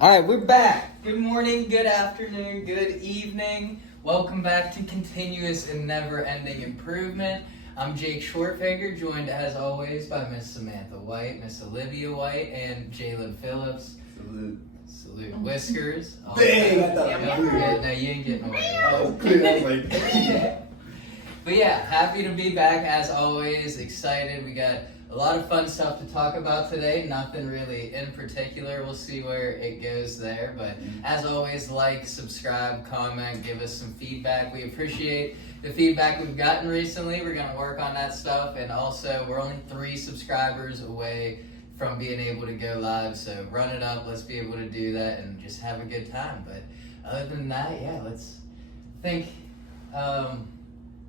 All right, we're back. Good morning, good afternoon, good evening. Welcome back to Continuous and Never-Ending Improvement. I'm Jake Shortfinger, joined as always by Miss Samantha White, Miss Olivia White, and Jalen Phillips. Salute. Whiskers. Dang, I thought I was clear. No, you ain't getting away. I was clear. I was like, Yeah. But yeah, happy to be back as always. Excited. We got a lot of fun stuff to talk about today. Nothing really in particular. We'll see where it goes there. But as always, like, subscribe, comment, give us some feedback. We appreciate the feedback we've gotten recently. We're going to work on that stuff. And also, we're only 3 subscribers away from being able to go live. So run it up. Let's be able to do that and just have a good time. But other than that, yeah, let's think.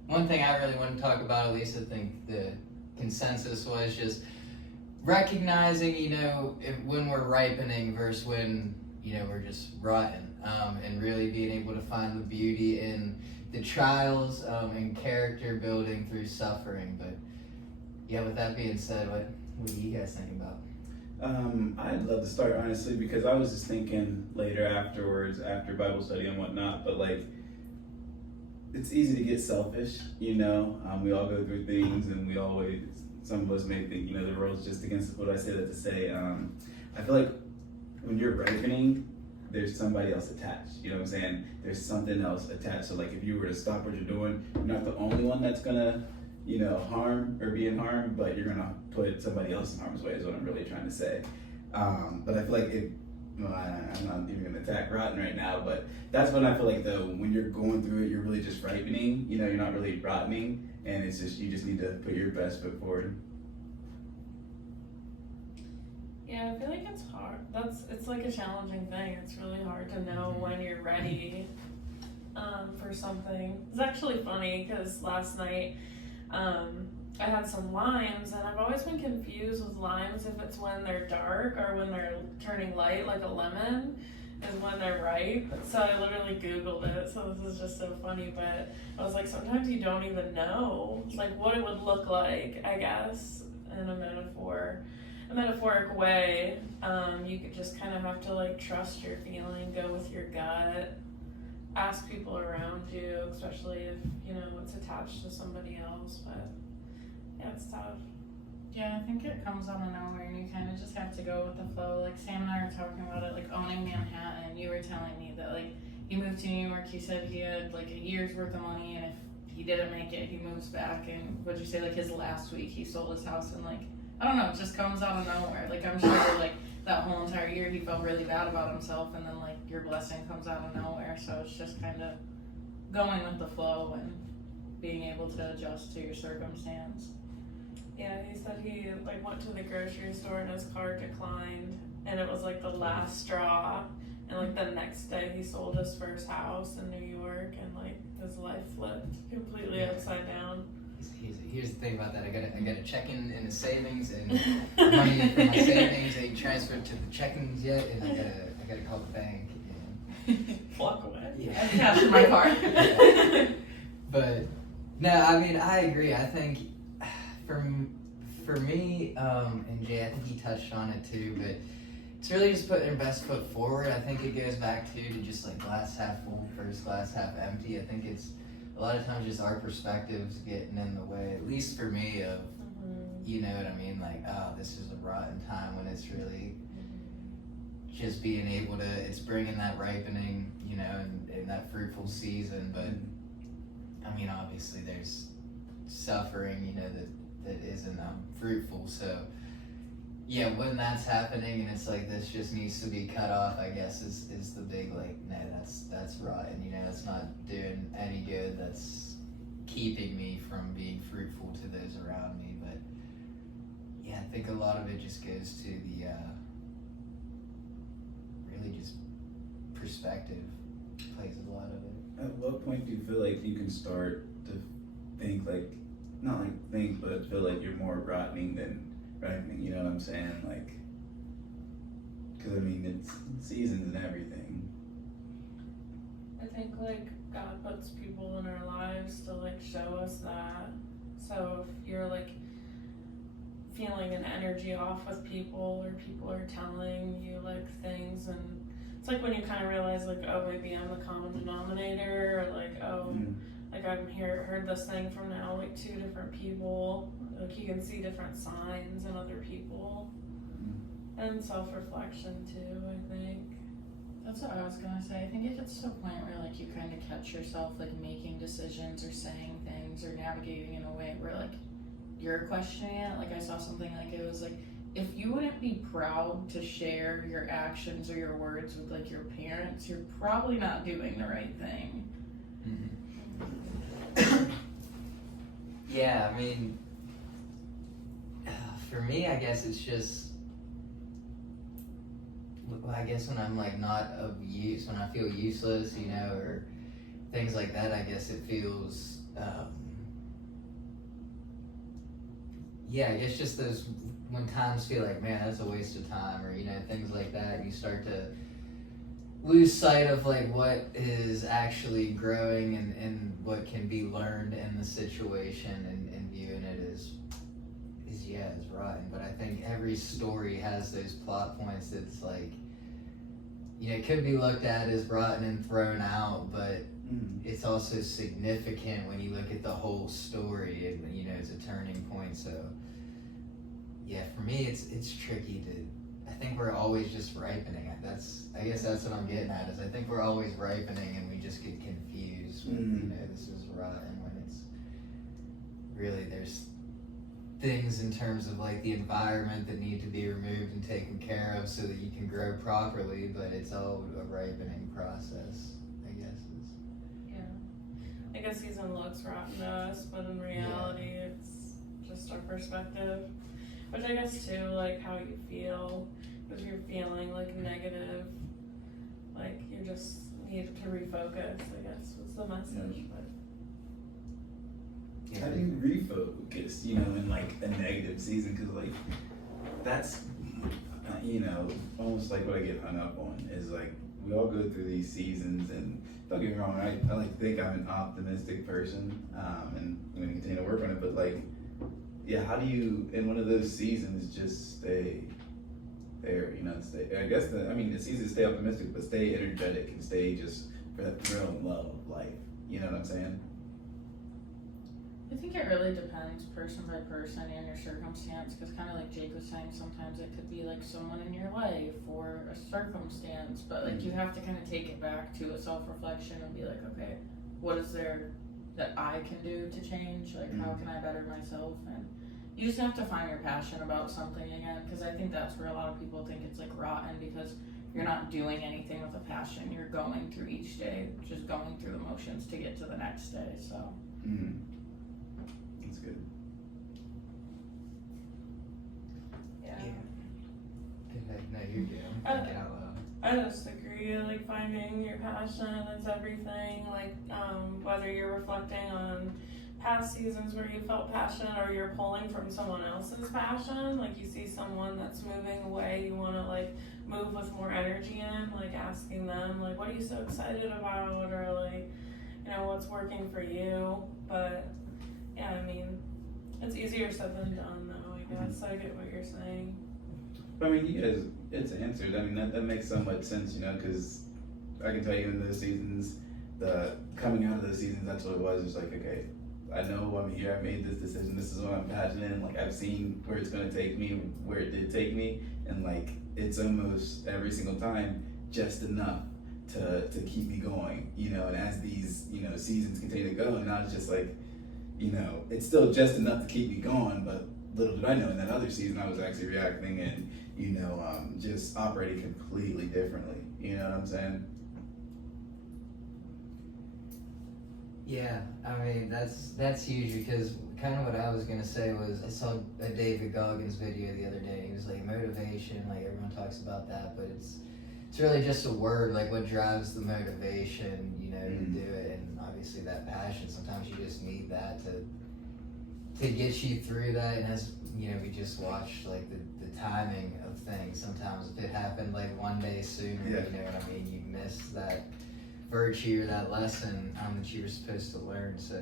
One thing I really want to talk about, at least I think the consensus was just recognizing, when we're ripening versus when, we're just rotten, and really being able to find the beauty in the trials and character building through suffering. But yeah, with that being said, what do you guys think about? I'd love to start honestly because I was just thinking later afterwards, after Bible study and whatnot, but like, it's easy to get selfish, we all go through things and we always, some of us may think, the world's just against us. What I say that to say, I feel like when you're ripening, there's somebody else attached, you know what I'm saying? There's something else attached. So like if you were to stop what you're doing, you're not the only one that's gonna, harm or be in harm, but you're gonna put somebody else in harm's way is what I'm really trying to say. But I feel like I'm not even gonna attack rotten right now, but that's when I feel like though, when you're going through it, you're really just ripening, you're not really rottening, and it's just, you just need to put your best foot forward. Yeah, I feel like it's hard. It's like a challenging thing. It's really hard to know when you're ready for something. It's actually funny because last night I had some limes, and I've always been confused with limes if it's when they're dark or when they're turning light, like a lemon is when they're ripe. So I literally Googled it, so this is just so funny, but I was like, sometimes you don't even know like what it would look like, I guess, in a metaphoric way. You could just kind of have to like trust your feeling, go with your gut, ask people around you, especially if it's attached to somebody else. But yeah, it's tough. Yeah, I think it comes out of nowhere and you kind of just have to go with the flow. Like Sam and I were talking about it, like owning Manhattan. You were telling me that like he moved to New York, he said he had like a year's worth of money, and if he didn't make it, he moves back. And what'd you say, like his last week he sold his house, and like, I don't know, it just comes out of nowhere. Like I'm sure like that whole entire year he felt really bad about himself, and then like your blessing comes out of nowhere. So it's just kind of going with the flow and being able to adjust to your circumstance. Yeah, he said he like went to the grocery store and his car declined, and it was like the last straw. And like the next day he sold his first house in New York, and like his life flipped completely upside down. Here's the thing about that. I got a checking in the savings, and money from my savings ain't transferred to the checkings yet, and I gotta call the bank and Walk away. Yeah. Cash in my car. Yeah. But no, I mean I agree. I think for me, and Jay, I think he touched on it too, but it's really just putting your best foot forward. I think it goes back to just like glass half full versus glass half empty. I think it's a lot of times just our perspectives getting in the way, at least for me, of, you know what I mean? Like, oh, this is a rotten time, when it's really just being able to, it's bringing that ripening, and that fruitful season. But I mean, obviously there's suffering, that isn't fruitful. So yeah, when that's happening and it's like this just needs to be cut off, I guess is the big like, no, that's rotten, that's not doing any good, that's keeping me from being fruitful to those around me. But yeah, I think a lot of it just goes to the really just perspective plays a lot of it. At what point do you feel like you can start to think like, not like think, but feel like you're more rottening than ripening, you know what I'm saying? Like, because I mean, it's seasons and everything. I think like God puts people in our lives to like show us that. So if you're like feeling an energy off with people, or people are telling you like things and it's like when you kind of realize like, oh, maybe I'm the common denominator, or like, oh, like heard this thing from now like 2 different people. Like you can see different signs in other people, and self-reflection too, I think. That's what I was gonna say. I think it gets to a point where like you kind of catch yourself like making decisions or saying things or navigating in a way where like you're questioning it. Like I saw something like it was like, if you wouldn't be proud to share your actions or your words with like your parents, you're probably not doing the right thing. Yeah, I mean, for me, I guess it's just, I guess when I'm like not of use, when I feel useless, you know, or things like that, I guess it feels, yeah, I guess just those, when times feel like, man, that's a waste of time, or, you know, things like that, you start to lose sight of like what is actually growing and what can be learned in the situation, and viewing it as yeah, it's rotten. But I think every story has those plot points that's like, you know, it could be looked at as rotten and thrown out, but it's also significant when you look at the whole story, and you know, it's a turning point. So yeah, for me, it's tricky to, I think we're always just ripening. I guess that's what I'm getting at, is I think we're always ripening and we just get confused with, you know, this is rotten, when it's really, there's things in terms of like the environment that need to be removed and taken care of so that you can grow properly, but it's all a ripening process, I guess. Yeah. I guess season looks rotten to us, but in reality, it's just our perspective. Which I guess too, like how you feel, if you're feeling like negative, like you just need to refocus, I guess was the message. But How do you refocus, you know, in like a negative season? Because like that's, you know, almost like what I get hung up on is like we all go through these seasons, and don't get me wrong, I like to think I'm an optimistic person, and I'm gonna continue to work on it. But like, yeah, how do you in one of those seasons just stay there? You know, stay. I guess it's easy to stay optimistic, but stay energetic and stay just for that thrill and love of life. You know what I'm saying? I think it really depends person by person and your circumstance, because kind of like Jake was saying, sometimes it could be like someone in your life or a circumstance, but like you have to kind of take it back to a self-reflection and be like, okay, what is there that I can do to change? Like how can I better myself? And you just have to find your passion about something again, because I think that's where a lot of people think it's like rotten, because you're not doing anything with a passion. You're going through each day, just going through the motions to get to the next day. So That's good. yeah. No, you're good. I'm thinking out loud. I just agree, like finding your passion is everything, like whether you're reflecting on past seasons where you felt passionate, or you're pulling from someone else's passion, like you see someone that's moving away, you want to like move with more energy in, like asking them like, what are you so excited about, or like, you know, what's working for you. But yeah, I mean, it's easier said than done though, I guess. I get what you're saying. I mean, you guys, it's answered. I mean, that makes so much sense, you know, because I can tell you in those seasons, the coming out of those seasons, that's what it was. It's like, okay, I know I'm here, I made this decision, this is what I'm passionate in, like I've seen where it's gonna take me, where it did take me, and like it's almost every single time just enough to keep me going, you know. And as these, you know, seasons continue to go, and now it's just like, you know, it's still just enough to keep me going, but little did I know in that other season I was actually reacting and, you know, just operating completely differently, you know what I'm saying? Yeah, I mean, that's huge, because kind of what I was gonna say was, I saw a David Goggins video the other day. He was like, motivation, like everyone talks about that, but it's really just a word. Like what drives the motivation, you know, to do it, and obviously that passion. Sometimes you just need that to get you through that. And as you know, we just watched like the timing of things. Sometimes if it happened like one day sooner, you know what I mean, you miss that virtue or that lesson that you were supposed to learn. So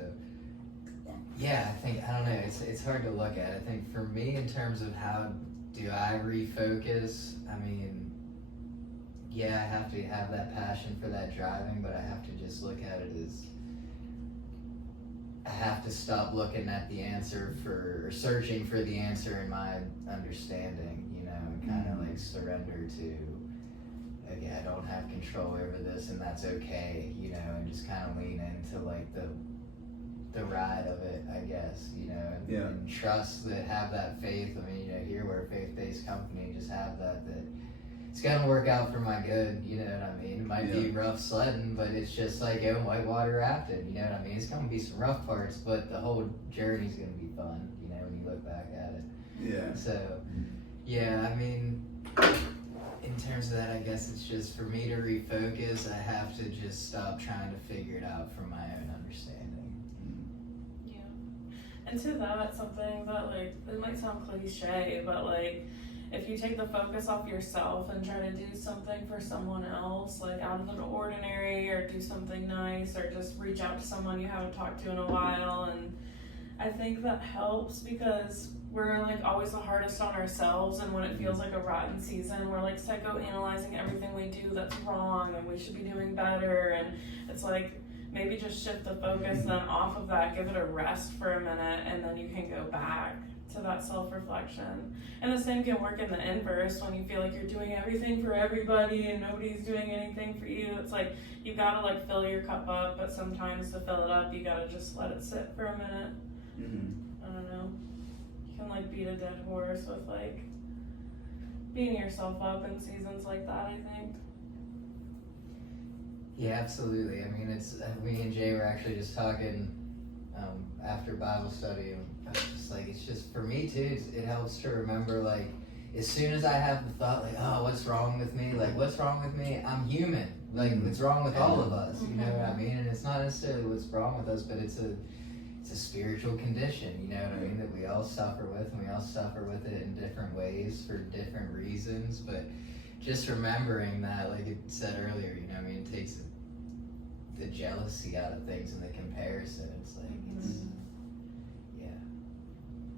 yeah, I don't know, it's hard to look at. I think for me, in terms of how do I refocus, I mean, yeah, I have to have that passion for that driving, but I have to just look at it as I have to stop looking at the answer or searching for the answer in my understanding, you know, and kind of like surrender to, okay, I don't have control over this and that's okay, you know, and just kind of lean into like the ride of it, I guess, you know, and trust that, have that faith. I mean, you know, here we're a faith-based company, just have that it's gonna work out for my good, you know what I mean? It might be rough sledding, but it's just like going whitewater rafting, you know what I mean? It's gonna be some rough parts, but the whole journey's gonna be fun, you know, when you look back at it. Yeah. So, yeah, I mean, in terms of that, I guess it's just for me to refocus, I have to just stop trying to figure it out from my own understanding. Yeah. And to that, something that, like, it might sound cliche, but, like, if you take the focus off yourself and try to do something for someone else, like out of the ordinary, or do something nice, or just reach out to someone you haven't talked to in a while, and I think that helps because we're like always the hardest on ourselves, and when it feels like a rotten season, we're like psychoanalyzing everything we do that's wrong and we should be doing better, and it's like maybe just shift the focus then off of that, give it a rest for a minute, and then you can go back to that self-reflection. And the same can work in the inverse when you feel like you're doing everything for everybody and nobody's doing anything for you. It's like you gotta like fill your cup up, but sometimes to fill it up you gotta just let it sit for a minute. I don't know, you can like beat a dead horse with like beating yourself up in seasons like that, I think. Yeah, absolutely. I mean, it's me and Jay were actually just talking after Bible study, and I was just like, it's just for me too. It helps to remember, like, as soon as I have the thought, like, oh, what's wrong with me? Like, what's wrong with me? I'm human. Like, what's wrong with all of us? You know what I mean? And it's not necessarily what's wrong with us, but it's a spiritual condition. You know what I mean? That we all suffer with, and we all suffer with it in different ways for different reasons. But just remembering that, like it said earlier, you know, I mean, it takes the jealousy out of things and the comparison. It's like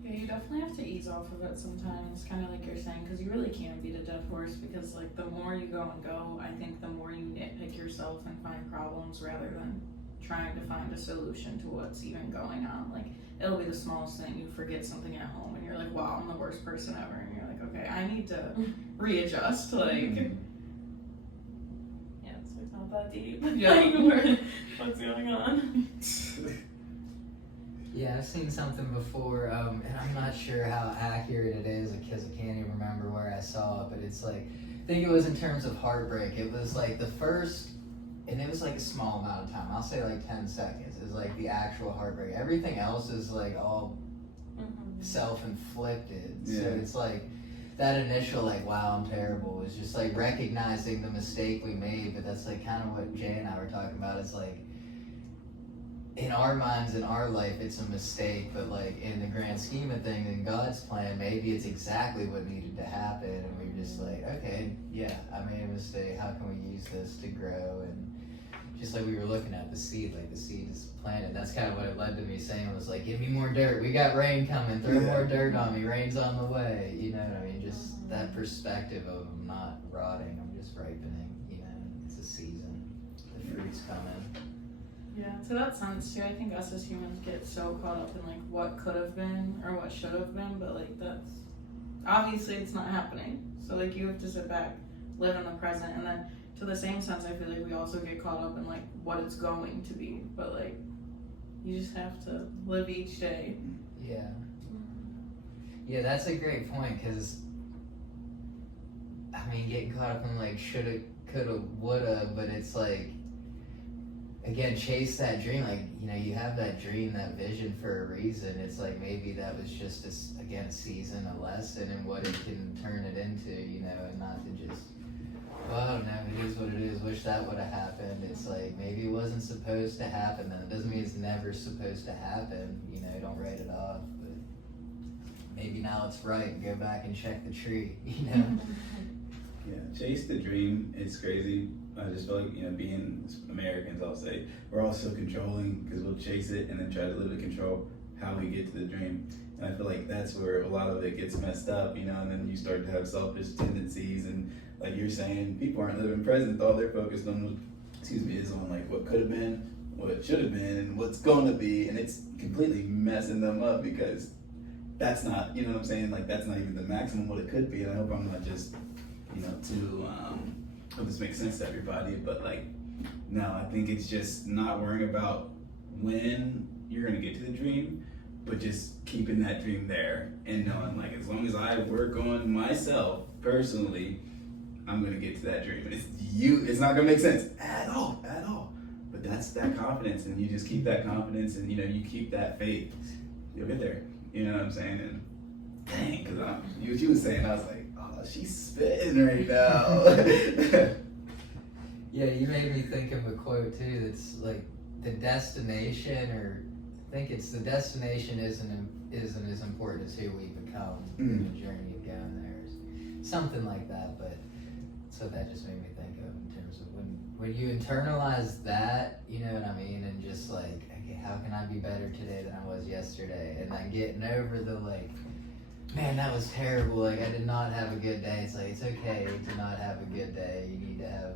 Yeah, you definitely have to ease off of it sometimes, kind of like you're saying, because you really can't beat a dead horse, because like the more you go and go, I think the more you nitpick yourself and find problems rather than trying to find a solution to what's even going on. Like, it'll be the smallest thing, you forget something at home and you're like, wow, I'm the worst person ever, and you're like, okay, I need to readjust, like. Yeah, it's like not that deep. Yeah. What's going on? Yeah, I've seen something before, and I'm not sure how accurate it is because I can't even remember where I saw it, but it's like, I think it was in terms of heartbreak. It was like the first, and it was like a small amount of time. I'll say like 10 seconds is like the actual heartbreak. Everything else is like all self-inflicted. Yeah. So it's like that initial like, wow, I'm terrible, is just like recognizing the mistake we made. But that's like kind of what Jay and I were talking about. It's like, in our minds, in our life, it's a mistake, but like in the grand scheme of things, in God's plan, maybe it's exactly what needed to happen, and we're just like, okay, yeah, I made a mistake, how can we use this to grow? And just like we were looking at the seed, like the seed is planted. That's kind of what it led to me saying, was like, give me more dirt, we got rain coming, throw more dirt on me, rain's on the way, you know what I mean? Just that perspective of I'm not rotting, I'm just ripening, you know, it's a season, the fruit's coming. Yeah, to that sense too, I think us as humans get so caught up in like what could have been or what should have been, but like that's obviously it's not happening. So like you have to sit back, live in the present, and then to the same sense, I feel like we also get caught up in like what it's going to be, but like you just have to live each day. Yeah. Yeah, that's a great point, because I mean, getting caught up in like shoulda, coulda, woulda, but it's like, again, chase that dream. Like, you know, you have that dream, that vision for a reason. It's like maybe that was just a season, a lesson in what it can turn it into, you know, and not to just, well, I don't know, it is what it is, wish that would have happened. It's like, maybe it wasn't supposed to happen, then it doesn't mean it's never supposed to happen, you know, don't write it off, but maybe now it's right, go back and check the tree, you know? Yeah, chase the dream. It's crazy. I just feel like, you know, being Americans, I'll say, we're all so controlling because we'll chase it and then try to literally control how we get to the dream. And I feel like that's where a lot of it gets messed up, you know, and then you start to have selfish tendencies, and like you're saying, people aren't living present. All they're focused on, is on like what could have been, what should have been, and what's going to be, and it's completely messing them up because that's not, you know what I'm saying, like that's not even the maximum what it could be. And I hope I'm not just, you know, too, hope this makes sense to everybody, but like, no, I think it's just not worrying about when you're gonna get to the dream, but just keeping that dream there and knowing like as long as I work on myself personally, I'm gonna get to that dream. And it's not gonna make sense at all. But that's that confidence, and you just keep that confidence, and you know, you keep that faith, you'll get there. You know what I'm saying? And dang, cause what you was saying, I was like, oh, she's spitting right now. Yeah, you made me think of a quote too that's like, the destination, or I think it's the destination isn't as important as who we become in the journey of going there. Something like that, but so that just made me think of in terms of when you internalize that, you know what I mean, and just like, okay, how can I be better today than I was yesterday? And then getting over the like, man, that was terrible, like I did not have a good day. It's like, it's okay to not have a good day. You need to have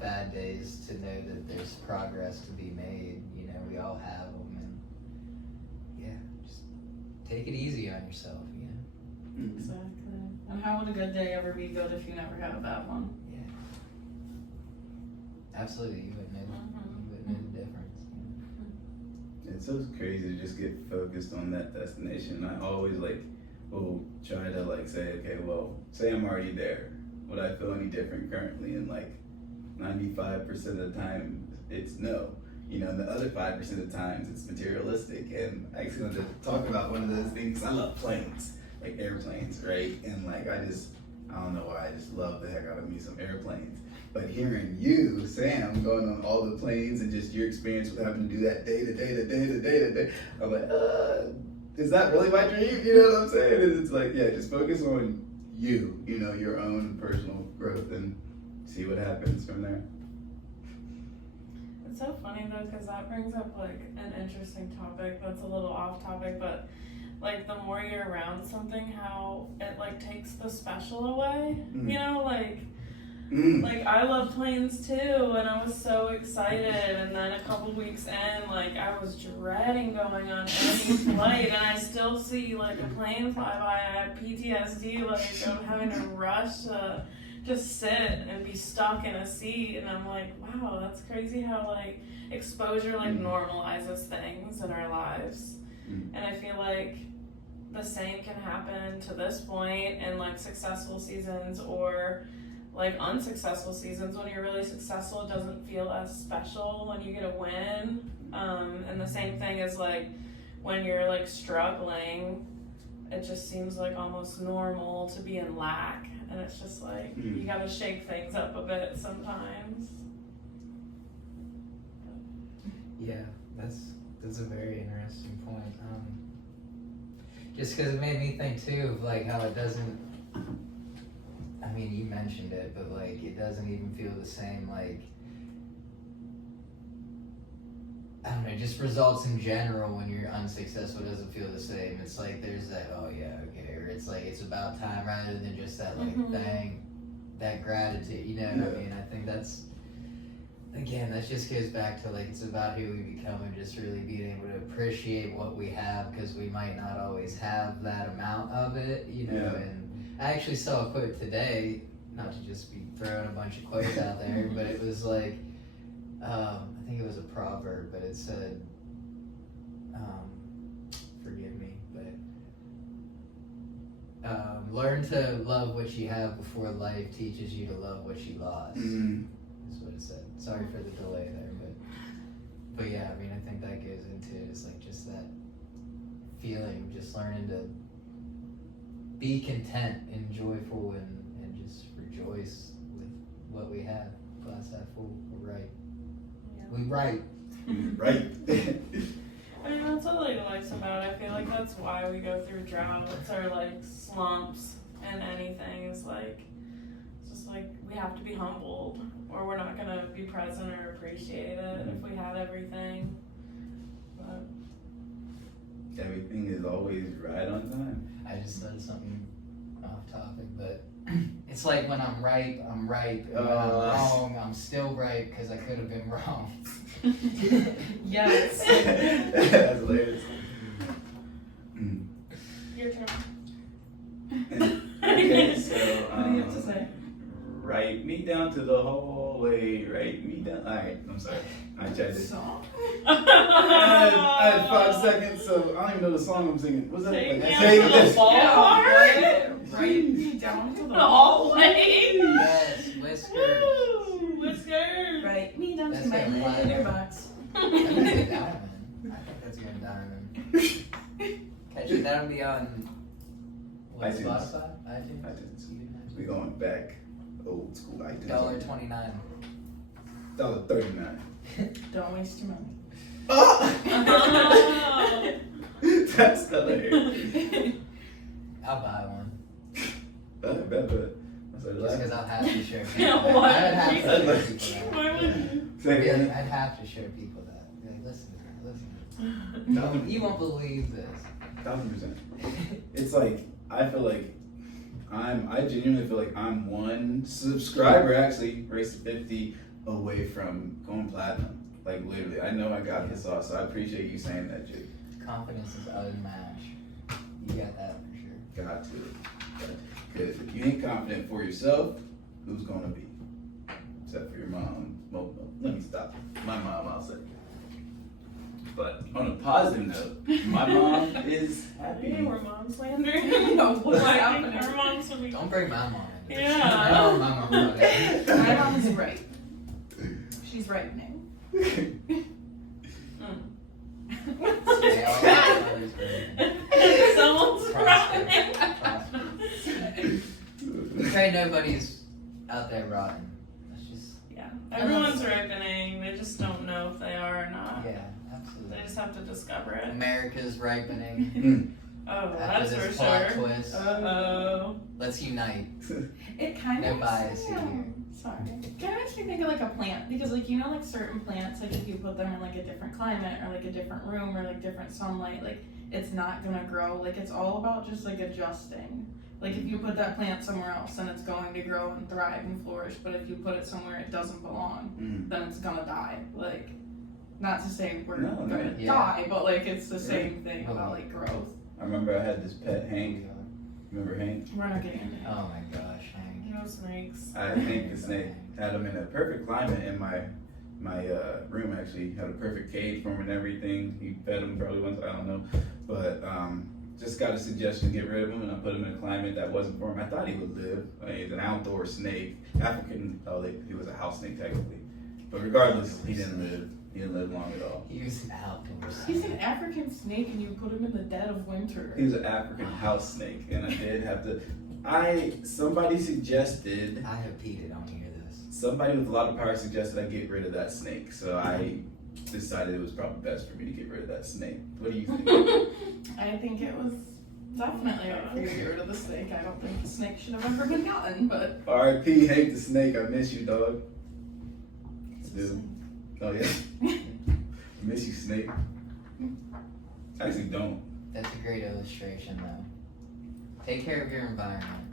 bad days to know that there's progress to be made. You know, we all have them, and yeah, just take it easy on yourself, you know? Exactly. And how would a good day ever be good if you never had a bad one? Yeah. Absolutely, you wouldn't know the difference. It's so crazy to just get focused on that destination. I always like will try to like say, okay, well, say I'm already there. Would I feel any different currently? And like 95% of the time it's no. You know, and the other 5% of the times it's materialistic. And I actually wanted to talk about one of those things. I love planes, like airplanes, right? And like I don't know why, I just love the heck out of me some airplanes. But hearing you, Sam, going on all the planes and just your experience with having to do that day to day, I'm like, is that really my dream? You know what I'm saying? And it's like, yeah, just focus on you know, your own personal growth, and see what happens from there. It's so funny though, because that brings up like an interesting topic that's a little off topic, but like the more you're around something, how it like takes the special away. You know, like I love planes too, and I was so excited, and then a couple weeks in, like I was dreading going on any flight, and I still see like a plane fly by, and I have PTSD, like I'm having to rush to just sit and be stuck in a seat, and I'm like, wow, that's crazy how like exposure like normalizes things in our lives. And I feel like the same can happen to this point in like successful seasons or like unsuccessful seasons. When you're really successful, it doesn't feel as special when you get a win. And the same thing is like when you're like struggling, it just seems like almost normal to be in lack. And it's just like, you gotta shake things up a bit sometimes. Yeah, that's a very interesting point. Just because it made me think too of like how it doesn't, I mean, you mentioned it, but like it doesn't even feel the same, like, I don't know, just results in general when you're unsuccessful doesn't feel the same. It's like there's that, oh yeah, okay, or it's like it's about time rather than just that like thing, that gratitude, you know what I mean? I think that's, again, that just goes back to like, it's about who we become and just really being able to appreciate what we have, because we might not always have that amount of it, you know. And I actually saw a quote today, not to just be throwing a bunch of quotes out there, but it was like, I think it was a proverb, but it said, forgive me, but learn to love what you have before life teaches you to love what you lost. Is what it said. Sorry for the delay there, but yeah, I mean, I think that goes into it. It's like just that feeling of just learning to be content and joyful and just rejoice with what we have. Glass half full. We're right. Yeah. We right. Right. I mean, that's what like life's about. I feel like that's why we go through droughts or like slumps and anything. Is like, it's just like we have to be humbled, or we're not gonna be present or appreciate it if we had everything. But Everything is is always right on time. I just said something off topic, but it's like when I'm right, I'm right. And when I'm wrong, I'm still right because I could have been wrong. Yes. That's hilarious. Your turn. Okay, so What do you have to say? write me down to the hallway. Write me down. All right, I'm sorry. I tried to. Song? I had 5 seconds, so I don't even know the song I'm singing. What's that? Take Like, me take out to the this. ballpark. Write me down to the Hallway. Yes, whiskers. Woo, whiskers. Write me down That's to my gonna fly letter there. box. That's a diamond. I think that's going diamond. Catch it, that'll be on what, iTunes. Spotify? iTunes? iTunes. We going back old school iTunes. $1.29. $1.39. Don't waste your money. Oh! That's hilarious. I'll buy one. I bet. That's like Just because I'll have to share people. Yeah, that. why? I'd have to share people Why would you? Say that. again. I'd have to share people that. Be like, listen. You won't believe this. 1000%. It's like I feel like I genuinely feel like I'm one subscriber actually, race to 50 away from going platinum. Like literally, I know I got this off, so I appreciate you saying that, Jake. Confidence is unmatched. You got that for sure. Got to. Because if you ain't confident for yourself, who's gonna be? Except for your mom. Well, no, let me stop. My mom, I'll say. But on a positive note, my mom is happy. Yeah, we're mom slandering. No, what's Like, happening? our moms would be. Don't bring my mom in. Yeah. No, my mom. No, My mom's right. She's ripening. They all have others, but- Someone's Trust running. Pray nobody's out there rotten. It's just, Yeah, everyone's ripening. They just don't know if they are or not. yeah, absolutely. They just have to discover it. America's ripening. Oh, After that's for this plot sure. twist, Oh. let's unite. It kind No of bias yeah. here. Sorry. It kind of makes me think of like a plant because like you know like certain plants like if you put them in like a different climate or like a different room or like different sunlight like it's not gonna grow. Like it's all about just like adjusting. Like if you put that plant somewhere else then it's going to grow and thrive and flourish. But if you put it somewhere it doesn't belong, then it's gonna die. Like not to say we're No, gonna yeah. die, but like it's the same thing Oh. about like growth. I remember I had this pet Hank. Remember Hank? We're not getting into it. Oh my gosh, Hank. No snakes. I had Hank the snake. Had him in a perfect climate in my room actually. Had a perfect cage for him and everything. He fed him probably once, I don't know. But just got a suggestion to get rid of him and I put him in a climate that wasn't for him. I thought he would live. I mean, he's an outdoor snake. African, he was a house snake technically. But regardless, he didn't live. He didn't live long at all. He was outdoors. He's an African snake and you put him in the dead of winter. He was an African house snake, and I did have to. Somebody suggested. I have peed on here this. Somebody with a lot of power suggested I get rid of that snake, so I decided it was probably best for me to get rid of that snake. What do you think? I think it was definitely right for you to get rid of the snake. I don't think the snake should have ever been gotten, but. R.I.P. Hank the snake. I miss you, dog. Dude. Oh yeah. I miss you, snake. I actually don't. That's a great illustration, though. Take care of your environment.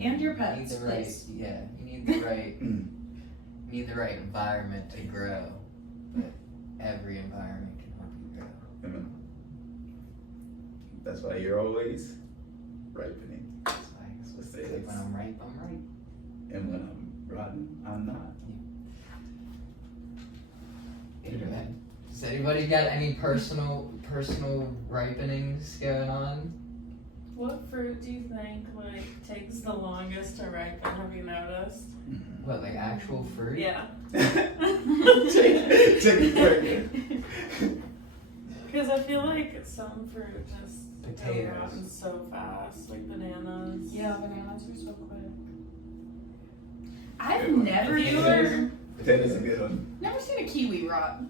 And your You pets, need the right, please. yeah, you need the right, you need the right environment to grow. But every environment can help you grow. Amen. That's why you're always ripening. That's why Let's say it's like it's, when I'm ripe, I'm ripe. and when I'm rotten, I'm not. Anyway, does anybody got any personal ripenings going on? What fruit do you think like takes the longest to ripen? Have you noticed? What, like actual fruit? Yeah. Take a break. Because I feel like some fruit just go Potatoes. rotten so fast, like bananas. Yeah, bananas are so quick. I've Good one. never Potatoes. Potatoes are a good one. never seen a kiwi rot.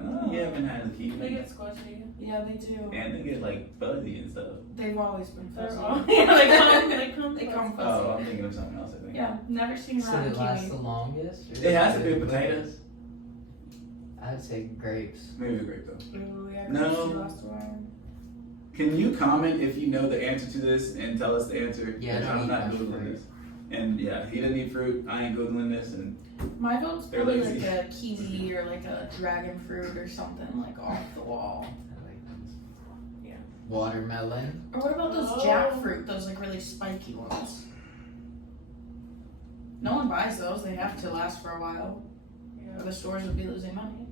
Oh, you haven't had a They kiwi. get squishy. Yeah, they do. And they get like fuzzy and stuff. They've always been They're fuzzy. all, yeah, they come They come fuzzy. Oh, I'm thinking of something else, I think. Yeah, never seen So rotten it lasts kiwi. the longest? Or It has to is be it potatoes. I'd say grapes. Maybe a grape though. Ooh, yeah, No. grapes do last a while. Can you comment if you know the answer to this and tell us the answer? Yeah, I don't I'm eat not much Googling fruit. this. And yeah, he doesn't eat fruit. I ain't Googling this. And My vote's They're probably lazy. like a kiwi or like a dragon fruit or something like off the wall. I like those. Yeah. Watermelon. Or what about those Oh. jackfruit? Those like really spiky ones. No one buys those. They have to last for a while. Yeah. Or the stores would be losing money.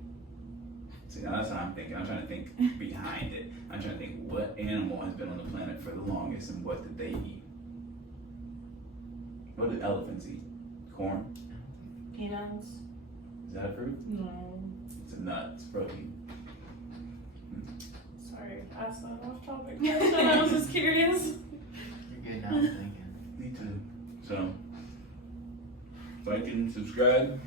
see, now that's what I'm thinking. I'm trying to think behind it. I'm trying to think what animal has been on the planet for the longest and what did they eat? What did elephants eat? Corn? Peanuts? Is that a fruit? No. It's a nut. It's protein. Sorry, ask that off topic question. I was just curious. You're good now, I'm thinking. Me too. So, like and subscribe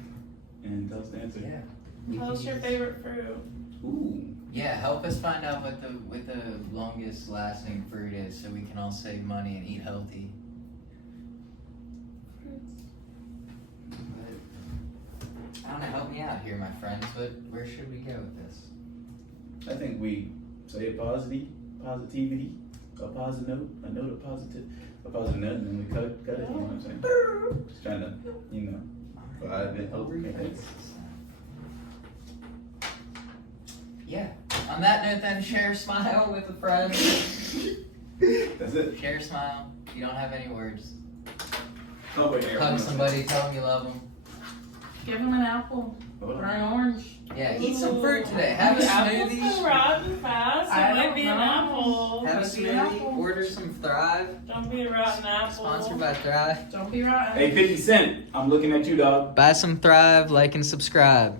and tell us the answer. Yeah. We Tell can us your use- favorite fruit. Ooh. Yeah, help us find out what the longest lasting fruit is so we can all save money and eat healthy. But, I don't know, help me out here, my friends. Where should we go with this? I think we say a positivity, a positive note, a note of positive note, and then we cut it, you know what I'm saying? Just trying to, you know, vibe and hope. Yeah. On that note, then, share a smile with a friend. That's it. Share a smile. If you don't have any words, Oh, wait, Aaron, hug somebody, tell them you love them. Give them an apple Hold or on. an orange. Yeah, eat some fruit today. Have a Apples smoothie. been rotten fast. I It might don't be an know. apple. Have a Could be an smoothie. apple. Order some Thrive. Don't be a rotten apple. Sponsored by Thrive. Don't be rotten. Hey, 50 Cent, I'm looking at you, dog. Buy some Thrive, like and subscribe.